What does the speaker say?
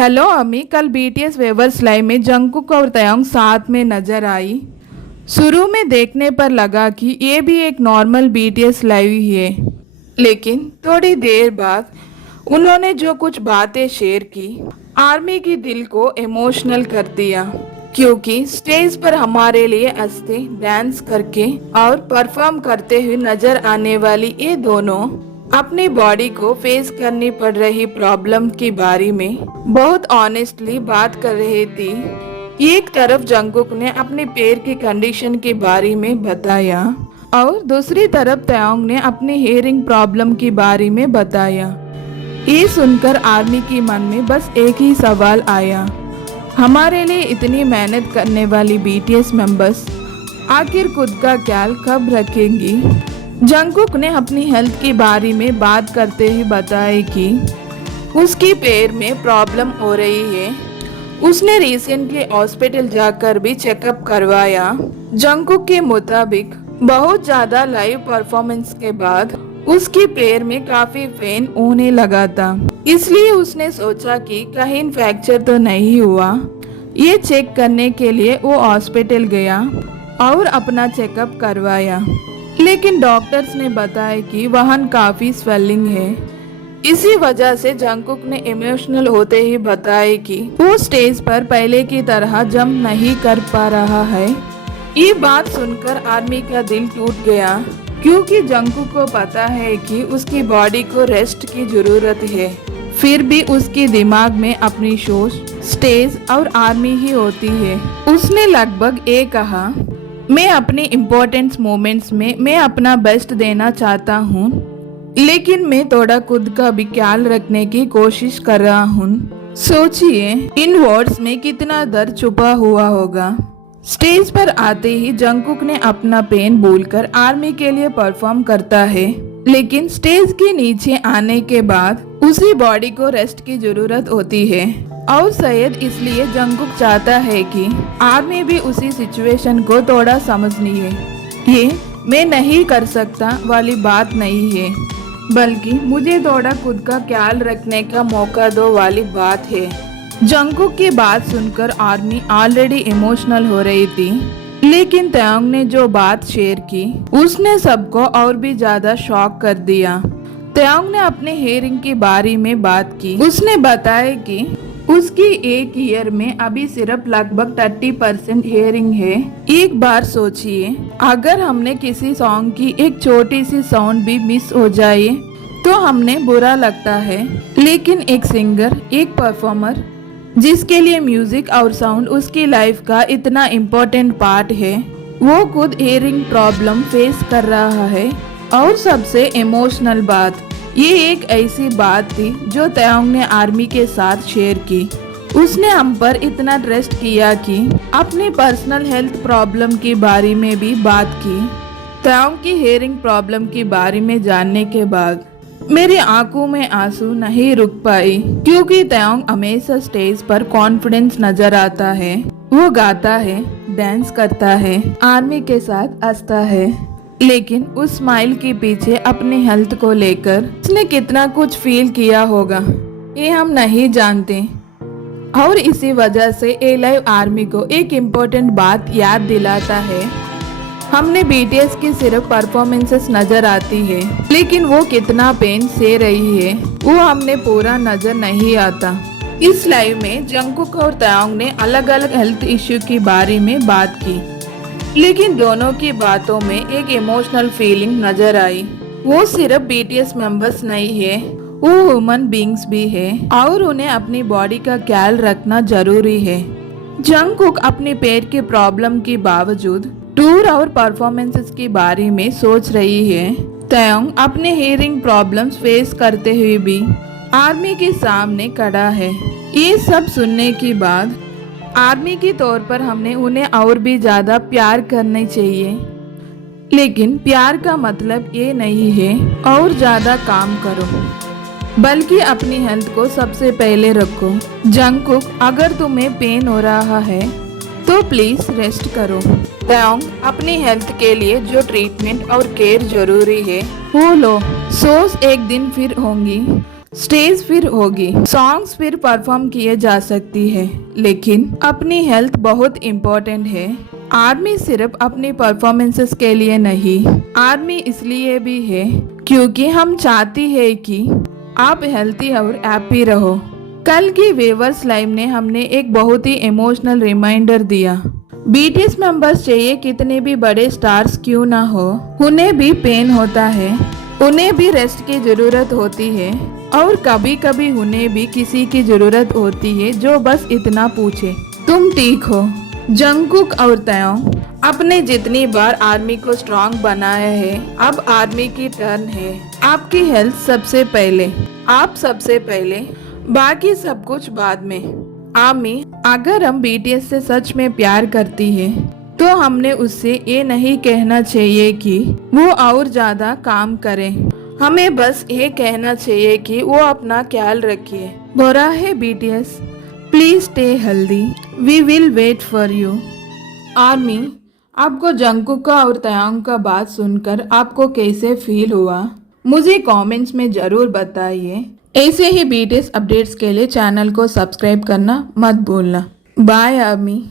Hello अमी, कल BTS weavers live में जंगकुक और तयंग साथ में नजर आई। शुरू में देखने पर लगा कि ये भी एक नॉर्मल बीटीएस लाइव ही है, लेकिन थोड़ी देर बाद उन्होंने जो कुछ बातें शेयर की आर्मी की दिल को इमोशनल कर दिया। क्योंकि स्टेज पर हमारे लिए हंसते, डांस करके और परफॉर्म करते हुए नजर आने वाली ये दोनों अपनी बॉडी को फेस करनी पड़ रही प्रॉब्लम के बारे में बहुत ऑनेस्टली बात कर रही थी। एक तरफ जंगकुक ने अपने पैर की कंडीशन के बारे में बताया और दूसरी तरफ तयंग ने अपनी हियरिंग प्रॉब्लम के बारे में बताया। ये सुनकर आर्मी के मन में बस एक ही सवाल आया, हमारे लिए इतनी मेहनत करने वाली बीटीएस मेंबर्स आखिर खुद का ख्याल कब रखेंगी। जंगकुक ने अपनी हेल्थ के बारे में बात करते हुए बताया कि उसकी पैर में प्रॉब्लम हो रही है। उसने रिसेंटली हॉस्पिटल जाकर भी चेकअप करवाया। जंगकुक के मुताबिक बहुत ज्यादा लाइव परफॉर्मेंस के बाद उसके पैर में काफी पेन होने लगा था, इसलिए उसने सोचा कि कहीं फ्रैक्चर तो नहीं हुआ। ये चेक करने के लिए वो हॉस्पिटल गया और अपना चेकअप करवाया, लेकिन डॉक्टर्स ने बताया कि वहाँ काफी स्वेलिंग है। इसी वजह से जंगकुक ने इमोशनल होते ही बताया कि वो स्टेज पर पहले की तरह जंप नहीं कर पा रहा है। ये बात सुनकर आर्मी का दिल टूट गया, क्योंकि जंगकुक को पता है कि उसकी बॉडी को रेस्ट की जरूरत है। फिर भी उसके दिमाग में अपनी सोच स्टेज और आर्मी ही होती है। उसने लगभग ये कहा, मैं अपने इम्पोर्टेंट मोमेंट्स में मैं अपना बेस्ट देना चाहता हूँ, लेकिन मैं थोड़ा खुद का भी ख्याल रखने की कोशिश कर रहा हूँ। सोचिए इन वर्ड्स में कितना दर्द छुपा हुआ होगा। स्टेज पर आते ही जंगकुक ने अपना पेन भूलकर आर्मी के लिए परफॉर्म करता है, लेकिन स्टेज के नीचे आने के बाद उसी बॉडी को रेस्ट की जरूरत होती है। और शायद इसलिए जंगकुक चाहता है कि आर्मी भी उसी सिचुएशन को थोड़ा समझ लिए। ये मैं नहीं कर सकता वाली बात नहीं है, बल्कि मुझे थोड़ा खुद का ख्याल रखने का मौका दो वाली बात है। जंगकुक की बात सुनकर आर्मी ऑलरेडी इमोशनल हो रही थी, लेकिन तयंग ने जो बात शेयर की उसने सबको और भी ज्यादा शॉक कर दिया। तयंग ने अपने हियरिंग के बारे में बात की। उसने बताया कि उसकी एक ईयर में अभी सिर्फ लगभग 30% हियरिंग है। एक बार सोचिए, अगर हमने किसी सॉन्ग की एक छोटी सी साउंड भी मिस हो जाए तो हमने बुरा लगता है, लेकिन एक सिंगर, एक परफॉर्मर जिसके लिए म्यूजिक और साउंड उसकी लाइफ का इतना इम्पोर्टेंट पार्ट है, वो खुद हियरिंग प्रॉब्लम फेस कर रहा है। और सबसे इमोशनल बात, ये एक ऐसी बात थी जो तयंग ने आर्मी के साथ शेयर की। उसने हम पर इतना ट्रस्ट किया कि अपनी पर्सनल हेल्थ प्रॉब्लम के बारे में भी बात की। तयंग की हियरिंग प्रॉब्लम के बारे में जानने के बाद मेरी आंखों में आंसू नहीं रुक पाई, क्योंकि तयंग हमेशा स्टेज पर कॉन्फिडेंस नजर आता है। वो गाता है, डांस करता है, आर्मी के साथ हंसता है, लेकिन उस स्माइल के पीछे अपनी हेल्थ को लेकर उसने कितना कुछ फील किया होगा, ये हम नहीं जानते। और इसी वजह से ए लाइव आर्मी को एक इम्पोर्टेंट बात याद दिलाता है। हमने बीटीएस की सिर्फ परफॉर्मेंसेस नजर आती है, लेकिन वो कितना पेन सह रही है वो हमने पूरा नजर नहीं आता। इस लाइव में जंगकुक और तयंग ने अलग अलग हेल्थ इश्यू के बारे में बात की, लेकिन दोनों की बातों में एक इमोशनल फीलिंग नजर आई। वो सिर्फ बीटीएस मेंबर्स नहीं है, वो ह्यूमन बीइंग्स भी है और उन्हें अपनी बॉडी का ख्याल रखना जरूरी है। जंगकुक अपने पैर के प्रॉब्लम के बावजूद टूर और परफॉर्मेंसेस के बारे में सोच रही है। तयंग अपने हियरिंग प्रॉब्लम्स फेस करते हुए भी आर्मी के सामने खड़ा है। ये सब सुनने के बाद आर्मी के तौर पर हमने उन्हें और भी ज्यादा प्यार करना चाहिए, लेकिन प्यार का मतलब ये नहीं है और ज्यादा काम करो, बल्कि अपनी हेल्थ को सबसे पहले रखो। जंगकुक, अगर तुम्हें पेन हो रहा है तो प्लीज रेस्ट करो। तयंग, अपनी हेल्थ के लिए जो ट्रीटमेंट और केयर जरूरी है वो लो। सोच एक दिन फिर होंगी स्टेज फिर होगी, सॉन्ग्स फिर परफॉर्म किए जा सकती है, लेकिन अपनी हेल्थ बहुत इम्पोर्टेंट है। आर्मी सिर्फ अपनी परफॉर्मेंसेस के लिए नहीं, आर्मी इसलिए भी है क्योंकि हम चाहती है कि आप हेल्थी और हैप्पी रहो। कल की वेवर्स लाइव ने हमने एक बहुत ही इमोशनल रिमाइंडर दिया। बीटीएस मेंबर्स चाहिए कितने भी बड़े स्टार्स क्यों ना हो, उन्हें भी पेन होता है, उन्हें भी रेस्ट की जरूरत होती है और कभी कभी उन्हें भी किसी की जरूरत होती है जो बस इतना पूछे, तुम ठीक हो। जंगकुक और तयोंग आपने जितनी बार आर्मी को स्ट्रांग बनाया है, अब आर्मी की टर्न है। आपकी हेल्थ सबसे पहले, आप सबसे पहले, बाकी सब कुछ बाद में। आर्मी अगर हम बीटीएस से सच में प्यार करती है तो हमने उससे ये नहीं कहना चाहिए कि वो और ज्यादा काम करे, हमें बस ये कहना चाहिए कि वो अपना ख्याल रखिए। बोरा है BTS, please stay healthy, we will wait for you. Army, आपको जंगकुक का और तयांग का बात सुनकर आपको कैसे फील हुआ, मुझे कमेंट्स में जरूर बताइए। ऐसे ही बीटीएस अपडेट्स के लिए चैनल को सब्सक्राइब करना मत भूलना। Bye army.